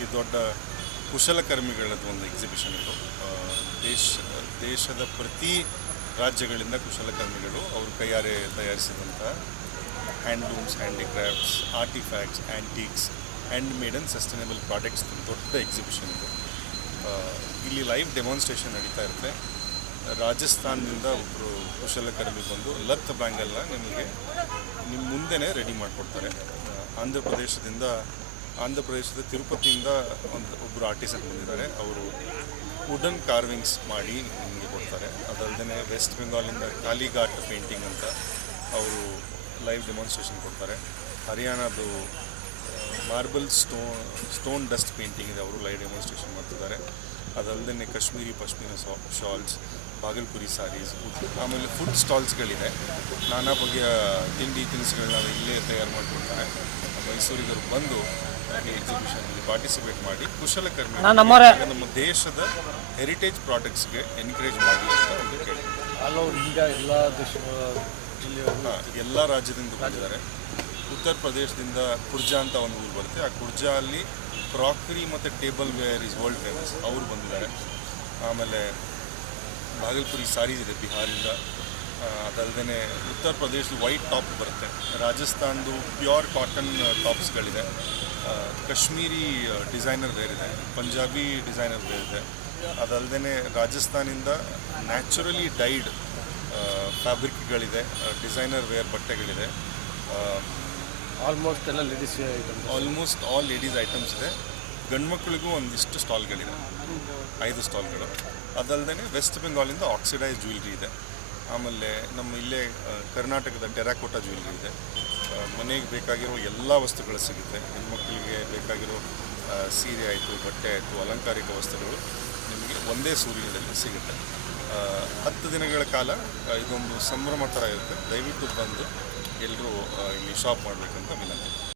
ಅತಿ ದೊಡ್ಡ ಕುಶಲಕರ್ಮಿಗಳದ್ದು ಒಂದು ಎಕ್ಸಿಬಿಷನ್ ಇದು. ದೇಶ, ದೇಶದ ಪ್ರತಿ ರಾಜ್ಯಗಳಿಂದ ಕುಶಲಕರ್ಮಿಗಳು ಅವರು ಕೈಯಾರೆ ತಯಾರಿಸಿದಂಥ handlooms handicrafts artefacts antiques hand made and sustainable products ದೊಡ್ಡ ಎಕ್ಸಿಬಿಷನ್ ಇದು. ಇಲ್ಲಿ ಲೈವ್ ಡೆಮಾನ್ಸ್ಟ್ರೇಷನ್ ನಡೀತಾ ಇರುತ್ತೆ. ರಾಜಸ್ಥಾನದಿಂದ ಒಬ್ಬರು ಕುಶಲಕರ್ಮಿ ಬಂದು ಲತ್ ಬ್ಯಾಂಗಲ್ನ ನಿಮಗೆ ನಿಮ್ಮ ಮುಂದೆನೇ ರೆಡಿ ಮಾಡಿಕೊಡ್ತಾರೆ. ಆಂಧ್ರ ಪ್ರದೇಶದಿಂದ ಆಂಧ್ರ ಪ್ರದೇಶದ ತಿರುಪತಿಯಿಂದ ಒಂದು ಒಬ್ಬರು ಆರ್ಟಿಸನ್ ಬಂದಿದ್ದಾರೆ. ಅವರು ವುಡನ್ ಕಾರ್ವಿಂಗ್ಸ್ ಮಾಡಿ ನಿಮಗೆ ಕೊಡ್ತಾರೆ. ಅದಲ್ಲದೆ ವೆಸ್ಟ್ ಬೆಂಗಾಲಿಂದ ಕಾಲಿಘಾಟ್ ಪೇಂಟಿಂಗ್ ಅಂತ ಅವರು ಲೈವ್ ಡೆಮಾನ್ಸ್ಟ್ರೇಷನ್ ಕೊಡ್ತಾರೆ. ಹರಿಯಾಣದು marble stone stone dust painting ಇದೆ ಅವರು ಲೈವ್ ಡೆಮಾನ್ಸ್ಟ್ರೇಷನ್ ಮಾಡ್ತಿದ್ದಾರೆ. ಅದಲ್ಲದೆ ಕಾಶ್ಮೀರಿ ಪಶ್ಮಿನ ಶಾಲ್ಸ್ ಬಾಗಲ್ಪುರಿ ಸಾರೀಸ್ ಆಮೇಲೆ ಫುಡ್ ಸ್ಟಾಲ್ಸ್ಗಳಿದೆ ನಾನಾ ಬಗೆಯ ತಿಂಡಿ ತಿನಿಸುಗಳನ್ನ ಇಲ್ಲೇ ತಯಾರು ಮಾಡಿಕೊಡ್ತಾರೆ. ಮೈಸೂರಿಗರು ಬಂದು ಎಕ್ಸಿಬಿಷನಲ್ಲಿ ಪಾರ್ಟಿಸಿಪೇಟ್ ಮಾಡಿ ಕುಶಲಕರ್ಮಿ ನಮ್ಮ ದೇಶದ ಹೆರಿಟೇಜ್ ಪ್ರಾಡಕ್ಟ್ಸ್ಗೆ ಎನ್ಕರೇಜ್ ಮಾಡಿ ಅಂತ ಒಂದು ಕೇಳಿ ಇಂಡಿಯಾ ಎಲ್ಲ ದೇಶ ಎಲ್ಲ ರಾಜ್ಯದಿಂದ ಬಂದಿದ್ದಾರೆ. ಉತ್ತರ ಪ್ರದೇಶದಿಂದ ಕುರ್ಜಾ ಅಂತ ಒಂದು ಊರು ಬರುತ್ತೆ. ಆ ಕುರ್ಜಾ ಅಲ್ಲಿ ಕ್ರಾಕರಿ ಮತ್ತು table ware is world famous ಅವರು ಬಂದಿದ್ದಾರೆ. ಆಮೇಲೆ ಭಾಗಲ್ಪುರಿ ಸಾರೀಸ್ ಇದೆ ಬಿಹಾರಿಂದ. ಅದಲ್ಲದೆ ಉತ್ತರ ಪ್ರದೇಶದ ವೈಟ್ ಟಾಪ್ ಬರುತ್ತೆ. ರಾಜಸ್ಥಾನದು ಪ್ಯೂರ್ ಕಾಟನ್ ಟಾಪ್ಸ್ಗಳಿದೆ ಕಾಶ್ಮೀರಿ ಡಿಸೈನರ್ ಬೇರಿದೆ ಪಂಜಾಬಿ ಡಿಸೈನರ್ ಬೇರಿದೆ ಅದಲ್ಲದೆ ರಾಜಸ್ಥಾನಿಂದ ನ್ಯಾಚುರಲಿ ಡೈಡ್ ಫ್ಯಾಬ್ರಿಕ್ಗಳಿದೆ ಡಿಸೈನರ್ ವೇರ್ ಬಟ್ಟೆಗಳಿದೆ. ಆಲ್ಮೋಸ್ಟ್ ಎಲ್ಲ ladies item almost all ladies items ಇದೆ. ಗಂಡು ಮಕ್ಕಳಿಗೂ ಒಂದಿಷ್ಟು ಸ್ಟಾಲ್ಗಳಿದೆ ಐದು ಸ್ಟಾಲ್ಗಳು ಅದಲ್ಲದೆ ವೆಸ್ಟ್ ಬೆಂಗಾಲಿಂದ ಆಕ್ಸಿಡೈಸ್ ಜ್ಯುವೆಲ್ರಿ ಇದೆ. ಆಮೇಲೆ ನಮ್ಮ ಇಲ್ಲೇ ಕರ್ನಾಟಕದ ಟೆರಾಕೋಟಾ ಜ್ಯುವೆಲ್ರಿ ಇದೆ. ಮನೆಗೆ ಬೇಕಾಗಿರೋ ಎಲ್ಲ ವಸ್ತುಗಳು ಸಿಗುತ್ತೆ. ಹೆಣ್ಮಕ್ಳಿಗೆ ಬೇಕಾಗಿರೋ ಸೀರೆ ಆಯಿತು, ಬಟ್ಟೆ ಆಯಿತು, ಅಲಂಕಾರಿಕ ವಸ್ತುಗಳು ನಿಮಗೆ ಒಂದೇ ಸೂರ್ಯದಲ್ಲಿ ಸಿಗುತ್ತೆ. ಹತ್ತು ದಿನಗಳ ಕಾಲ ಇದೊಂದು ಸಂಭ್ರಮ ಥರ ಇರುತ್ತೆ. ದಯವಿಟ್ಟು ಬಂದು ಎಲ್ಲರೂ ಇಲ್ಲಿ ಶಾಪ್ ಮಾಡಬೇಕಂತ ವಿನಂತಿ.